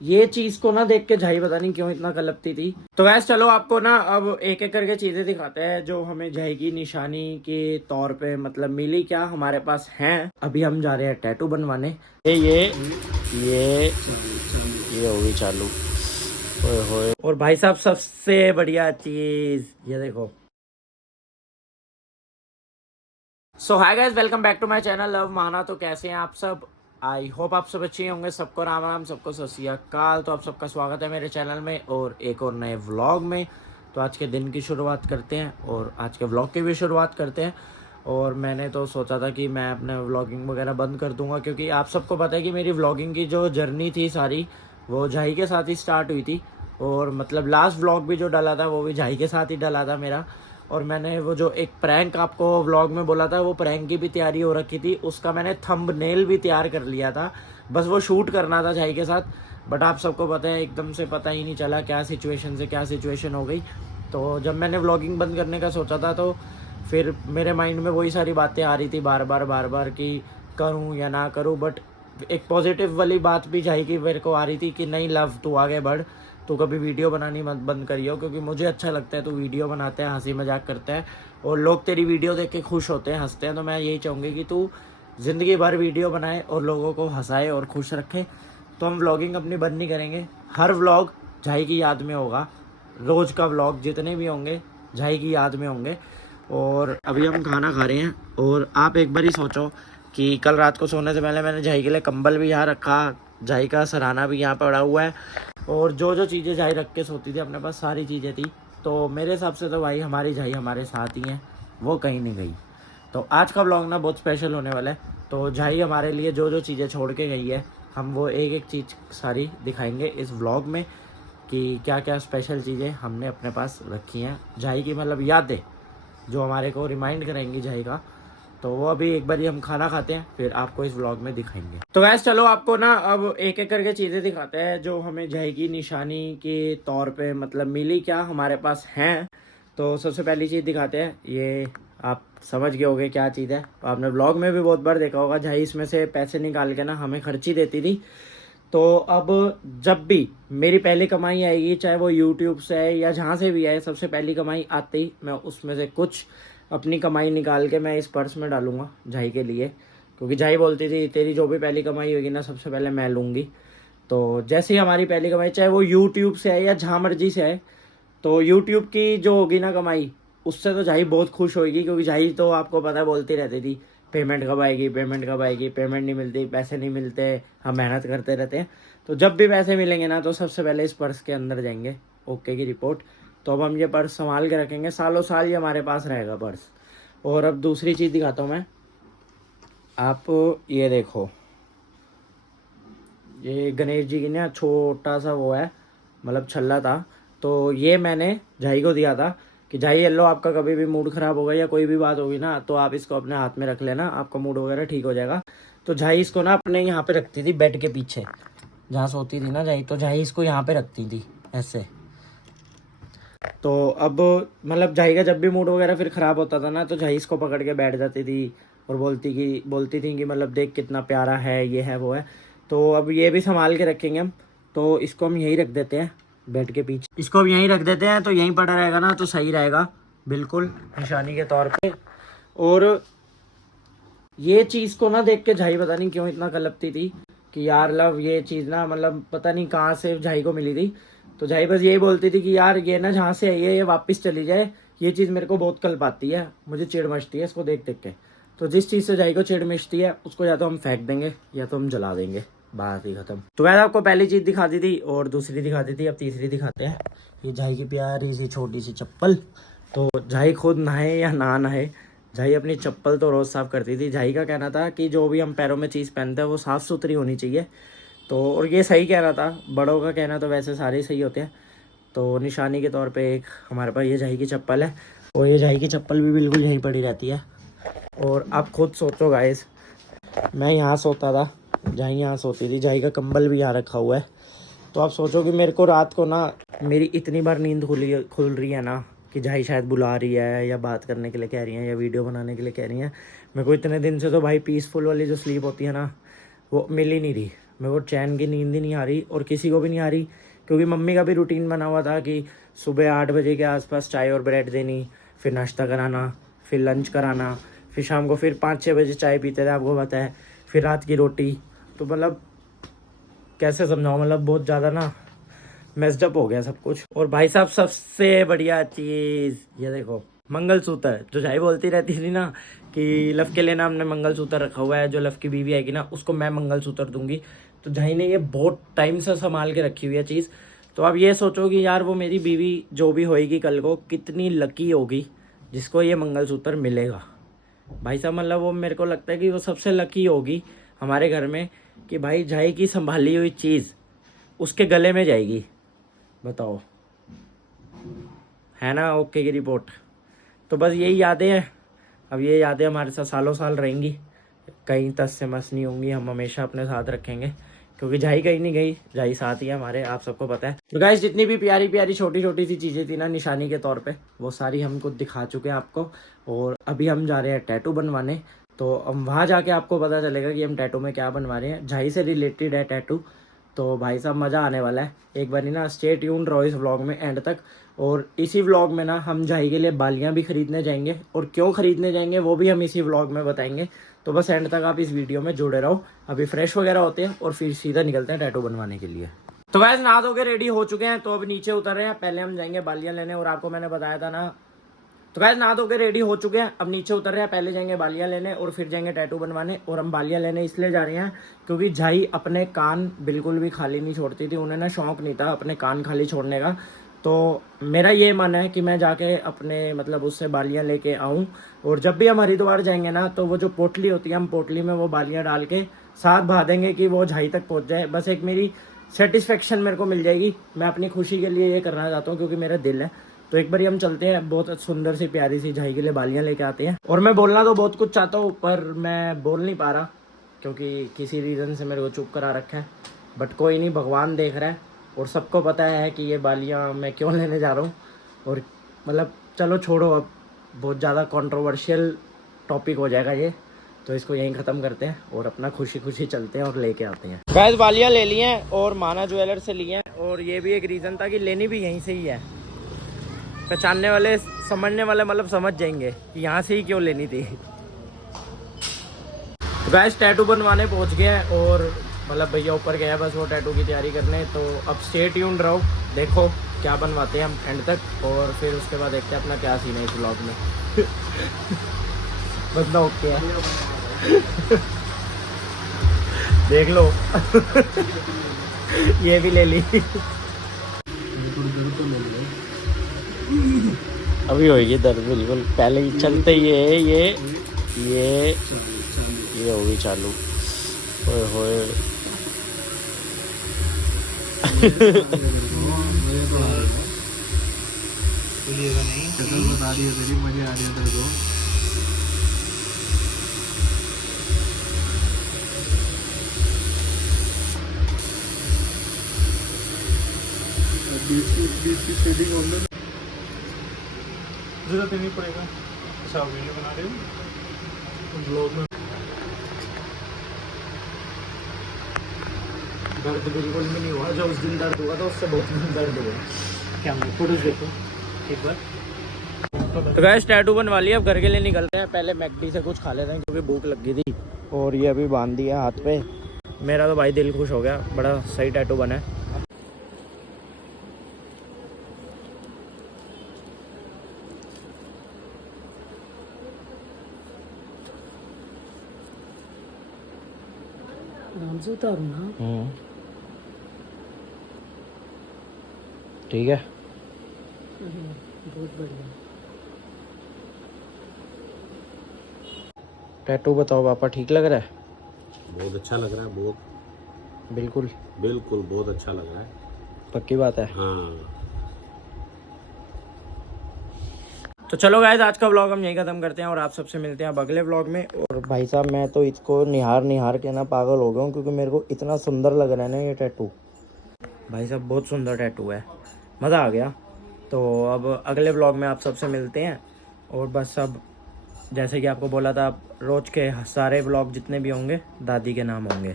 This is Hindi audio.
ये चीज को ना देख के झाई पता नहीं क्यों इतना कलपती थी। तो गैस चलो आपको ना अब एक एक करके चीजें दिखाते हैं जो हमें झाई की निशानी के तौर पे मतलब मिली, क्या हमारे पास हैं। अभी हम जा रहे हैं टैटू बनवाने। ये हो गई चालू। ओए होए। और भाई साहब सबसे बढ़िया चीज ये देखो। So hi guys, welcome back to my channel love माना। तो कैसे हैं आप सब? आई होप आप सब अच्छे होंगे। सबको राम राम, सबको सत श्री अकाल। तो आप सबका स्वागत है मेरे चैनल में और एक और नए व्लॉग में। तो आज के दिन की शुरुआत करते हैं और आज के व्लॉग की भी शुरुआत करते हैं। और मैंने तो सोचा था कि मैं अपने व्लॉगिंग वगैरह बंद कर दूंगा, क्योंकि आप सबको पता है कि मेरी व्लॉगिंग की जो जर्नी थी सारी वो झाई के साथ ही स्टार्ट हुई थी। और मतलब लास्ट व्लॉग भी जो डाला था वो भी झाई के साथ ही डाला था मेरा। और मैंने वो जो एक प्रैंक आपको व्लॉग में बोला था, वो प्रैंक की भी तैयारी हो रखी थी, उसका मैंने थंबनेल भी तैयार कर लिया था। बस वो शूट करना था झाई के साथ। बट आप सबको पता है एकदम से पता ही नहीं चला क्या सिचुएशन से क्या सिचुएशन हो गई। तो जब मैंने व्लॉगिंग बंद करने का सोचा था तो फिर मेरे माइंड में वही सारी बातें आ रही थी बार बार कि करूँ या ना करूँ। बट एक पॉजिटिव वाली बात भी झाई की मेरे को आ रही थी कि नहीं लव, तू आगे बढ़, तो कभी वीडियो बनानी मत बंद करियो, क्योंकि मुझे अच्छा लगता है तू वीडियो बनाता है, हंसी मजाक करता है और लोग तेरी वीडियो देख के खुश होते हैं, हंसते हैं। तो मैं यही चाहूँगी कि तू ज़िंदगी भर वीडियो बनाए और लोगों को हंसाए और खुश रखे। तो हम व्लॉगिंग अपनी बंद नहीं करेंगे। हर व्लॉग झाई की याद में होगा। रोज़ का व्लॉग जितने भी होंगे झाई की याद में होंगे। और अभी हम खाना खा रहे हैं। और आप एक बार ही सोचो कि कल रात को सोने से पहले मैंने झाई के लिए कंबल भी यहाँ रखा, झाई का सराहना भी यहाँ पड़ा हुआ है। और जो जो चीज़ें झाई रख के सोती थी अपने पास सारी चीज़ें थी। तो मेरे हिसाब से तो भाई हमारी झाई हमारे साथ ही है, वो कहीं नहीं गई। तो आज का व्लॉग ना बहुत स्पेशल होने वाला है। तो झाई हमारे लिए जो जो चीज़ें छोड़ के गई है हम वो एक एक चीज़ सारी दिखाएंगे इस व्लॉग में कि क्या क्या स्पेशल चीज़ें हमने अपने पास रखी हैं झाई की, मतलब यादें जो हमारे को रिमाइंड कराएंगी झाई का। तो वो अभी एक बार हम खाना खाते हैं फिर आपको इस व्लॉग में दिखाएंगे। तो गैस चलो आपको ना अब एक एक करके चीज़ें दिखाते हैं जो हमें झाई की निशानी के तौर पे मतलब मिली, क्या हमारे पास हैं। तो सबसे पहली चीज़ दिखाते हैं। ये आप समझ गए होंगे क्या चीज़ है, तो आपने व्लॉग में भी बहुत बार देखा होगा। झाई इसमें से पैसे निकाल के ना हमें खर्ची देती थी। तो अब जब भी मेरी पहली कमाई आएगी, चाहे वो यूट्यूब से है या जहाँ से भी आए, सबसे पहली कमाई आते ही मैं उसमें से कुछ अपनी कमाई निकाल के मैं इस पर्स में डालूंगा झाई के लिए। क्योंकि झाई बोलती थी तेरी जो भी पहली कमाई होगी ना सबसे पहले मैं लूँगी। तो जैसे ही हमारी पहली कमाई, चाहे वो यूट्यूब से आए या जहाँ मर्जी से आए, तो यूट्यूब की जो होगी ना कमाई, उससे तो झाई बहुत खुश होगी। क्योंकि झाई तो आपको पता है बोलती रहती थी पेमेंट कब आएगी, पेमेंट कब आएगी, पेमेंट नहीं मिलती, पैसे नहीं मिलते, हम मेहनत करते रहते हैं। तो जब भी पैसे मिलेंगे ना तो सबसे पहले इस पर्स के अंदर जाएंगे ओके की रिपोर्ट। तो अब हम ये पर्स संभाल के रखेंगे, सालों साल ये हमारे पास रहेगा पर्स। और अब दूसरी चीज़ दिखाता हूँ मैं। आप ये देखो, ये गणेश जी की ना छोटा सा वो है, मतलब छल्ला था। तो ये मैंने झाई को दिया था कि झाई ये लो, आपका कभी भी मूड ख़राब होगा या कोई भी बात होगी ना तो आप इसको अपने हाथ में रख लेना, आपका मूड वगैरह ठीक हो जाएगा। तो झाई इसको ना अपने यहाँ पे रखती थी बेड के पीछे, जहाँ सोती थी ना झाई, तो झाई इसको यहाँ पे रखती थी ऐसे। तो अब मतलब झाई का जब भी मूड वगैरह फिर ख़राब होता था ना तो झाई इसको पकड़ के बैठ जाती थी और बोलती थी कि मतलब देख कितना प्यारा है, ये है वो है। तो अब ये भी संभाल के रखेंगे हम। तो इसको हम यहीं रख देते हैं बेड के पीछे, इसको अब यहीं रख देते हैं। तो यहीं पड़ा रहेगा ना तो सही रहेगा बिल्कुल निशानी के तौर पे। और ये चीज़ को ना देख के झाई पता नहीं क्यों इतना कलपती थी कि यार लव, ये चीज़ ना मतलब पता नहीं कहाँ से झाई को मिली थी। तो झाई बस यही बोलती थी कि यार ये ना जहाँ से आई है ये वापस चली जाए। ये चीज़ मेरे को बहुत कलपाती है, मुझे चिढ़ मचती है इसको देख देख के। तो जिस चीज़ से झाई को चिढ़ मचती है उसको या तो हम फेंक देंगे या तो हम जला देंगे, बात ही खत्म। तो मैंने आपको पहली चीज़ दिखा दी थी और दूसरी दिखा दी थी, अब तीसरी दिखाते हैं। ये झाई की प्यारी सी छोटी सी चप्पल। तो झाई खुद नहाए या ना नहाए, झाई अपनी चप्पल तो रोज़ साफ़ करती थी। झाई का कहना था कि जो भी हम पैरों में चीज़ पहनते हैं वो साफ़ सुथरी होनी चाहिए। तो और ये सही कहना था, बड़ों का कहना तो वैसे सारे सही होते हैं। तो निशानी के तौर पे एक हमारे पास ये झाई की चप्पल है। और ये झाई की चप्पल भी बिल्कुल यहीं पड़ी रहती है। और आप खुद सोचो गाइस, मैं यहाँ सोता था, झाई यहाँ सोती थी, झाई का कंबल भी यहाँ रखा हुआ है। तो आप सोचो कि मेरे को रात को ना मेरी इतनी बार नींद खुल रही है ना कि झाई शायद बुला रही है या बात करने के लिए कह रही है या वीडियो बनाने के लिए कह रही है। मेरे को इतने दिन से तो भाई पीसफुल वाली जो स्लीप होती है ना वो मिल ही नहीं रही। मेरे को चैन की नींद ही नहीं आ रही और किसी को भी नहीं आ रही, क्योंकि मम्मी का भी रूटीन बना हुआ था कि सुबह 8 बजे के आसपास चाय और ब्रेड देनी, फिर नाश्ता कराना, फिर लंच कराना, फिर शाम को फिर 5-6 बजे चाय पीते थे, आपको पता है, फिर रात की रोटी। तो मतलब कैसे समझाऊँ, मतलब बहुत ज़्यादा ना मेस्डअप हो गया सब कुछ। और भाई साहब सबसे बढ़िया चीज़ ये देखो, मंगलसूत्र। जो झाई बोलती रहती थी ना कि लव के लिए ना हमने मंगलसूत्र रखा हुआ है, जो लव की बीवी आएगी ना उसको मैं मंगलसूत्र दूंगी। तो झाई ने ये बहुत टाइम से संभाल के रखी हुई है चीज़। तो अब ये सोचो कि यार वो मेरी बीवी जो भी होएगी कल को कितनी लकी होगी जिसको ये मंगलसूत्र मिलेगा। भाई साहब मतलब वो मेरे को लगता है कि वो सबसे लकी होगी हमारे घर में कि भाई झाई की संभाली हुई चीज़ उसके गले में जाएगी। बताओ, है ना ओके की रिपोर्ट। तो बस यही यादें हैं। अब ये यादें हमारे साथ सालों साल रहेंगी, कहीं तस से मस नहीं होंगी। हम हमेशा अपने साथ रखेंगे क्योंकि झाई कहीं नहीं गई, झाई साथ ही है हमारे, आप सबको पता है। तो गाइस जितनी भी प्यारी प्यारी छोटी छोटी सी चीज़ें थी ना निशानी के तौर पे, वो सारी हमको दिखा चुके हैं आपको। और अभी हम जा रहे हैं टैटू बनवाने। तो हम वहाँ जाके आपको पता चलेगा कि हम टैटू में क्या बनवा रहे हैं। झाई से रिलेटेड है टैटू। तो भाई साहब मज़ा आने वाला है। एक बार ना स्टे ट्यून रहो इस व्लॉग में एंड तक। और इसी व्लॉग में ना हम झाई के लिए बालियाँ भी खरीदने जाएंगे, और क्यों खरीदने जाएंगे वो भी हम इसी व्लॉग में बताएंगे। तो बस एंड तक आप इस वीडियो में जुड़े रहो। अभी फ्रेश वगैरह होते हैं और फिर सीधा निकलते हैं टैटू बनवाने के लिए। तो वैसे नहा धो के रेडी हो चुके हैं, तो अब नीचे उतर रहे हैं। पहले हम जाएंगे बालियाँ लेने, और आपको मैंने बताया था ना। तो गाइस नहा धो के रेडी हो चुके हैं, अब नीचे उतर रहे हैं। पहले जाएंगे बालियाँ लेने और फिर जाएंगे टैटू बनवाने। और हम बालियाँ लेने इसलिए जा रहे हैं क्योंकि झाई अपने कान बिल्कुल भी खाली नहीं छोड़ती थी। उन्हें ना शौक नहीं था अपने कान खाली छोड़ने का। तो मेरा ये मन है कि मैं जाके अपने मतलब उससे बालियाँ लेके आऊँ। और जब भी हम हरिद्वार जाएंगे ना, तो वो जो पोटली होती है, हम पोटली में वो बालियाँ डाल के साथ बहा देंगे कि वो झाई तक पहुँच जाए। बस एक मेरी सेटिस्फेक्शन मेरे को मिल जाएगी। मैं अपनी खुशी के लिए ये करना चाहता हूँ क्योंकि मेरा दिल है। तो एक बार हम चलते हैं, बहुत सुंदर सी प्यारी सी झाई के लिए बालियाँ लेके आते हैं। और मैं बोलना तो बहुत कुछ चाहता हूँ पर मैं बोल नहीं पा रहा क्योंकि किसी रीज़न से मेरे को चुप करा रखा है। बट कोई नहीं, भगवान देख रहा है और सबको पता है कि ये बालियाँ मैं क्यों लेने जा रहा हूँ। और मतलब चलो छोड़ो, अब बहुत ज़्यादा कंट्रोवर्शियल टॉपिक हो जाएगा ये, तो इसको यहीं ख़त्म करते हैं और अपना खुशी खुशी चलते हैं और लेके आते हैं। गाइस बालियाँ ले ली हैं और माना ज्वेलर से ली हैं। और ये भी एक रीज़न था कि लेनी भी यहीं से ही है। पहचानने वाले समझने वाले मतलब समझ जाएंगे कि यहाँ से ही क्यों लेनी थी। तो गाइस टैटू बनवाने पहुँच गए हैं और मतलब भैया ऊपर गया बस वो टैटू की तैयारी करने। तो अब स्टे ट्यून रहो, देखो क्या बनवाते हैं हम एंड तक। और फिर उसके बाद देखते हैं अपना क्या सीन है इस व्लॉग में। बंदा ओके है। देख लो। ये भी ले ली। अभी होगी दर्द बिल्कुल, पहले ही चलते ये होगी चालू। ओए होए। बता रही है तेरी, मजे आ रही है तेरे को। जरूरत नहीं पड़ेगा। अच्छा वीडियो बना रहे हो ब्लॉग में। दर्द बिल्कुल भी नहीं हुआ, जो उस दिन दर्द हुआ था उससे बहुत दर्द हुआ। क्या फोटोज देखो एक बार। तो गाइस टैटू बनवा लिया, अब घर के लिए निकलते हैं। पहले मैकडी से कुछ खा लेते हैं क्योंकि भूख लग गई थी। और ये अभी बांध दिया हाथ पे। मेरा तो भाई दिल खुश हो गया, बड़ा सही टैटू बना है। आराम से उतारो ना। ठीक है, बहुत बढ़िया टैटू। बताओ पापा ठीक लग रहा है? बहुत अच्छा लग रहा है, बहुत बिल्कुल बिल्कुल बहुत अच्छा लग रहा है। पक्की बात है। हाँ तो चलो गाइस आज का व्लॉग हम यहीं ख़त्म करते हैं और आप सबसे मिलते हैं अब अगले व्लॉग में। और भाई साहब मैं तो इसको निहार के ना पागल हो गया हूँ क्योंकि मेरे को इतना सुंदर लग रहा है ना ये टैटू। भाई साहब बहुत सुंदर टैटू है, मज़ा आ गया। तो अब अगले व्लॉग में आप सबसे मिलते हैं। और बस अब जैसे कि आपको बोला था, रोज़ के सारे व्लॉग जितने भी होंगे दादी के नाम होंगे।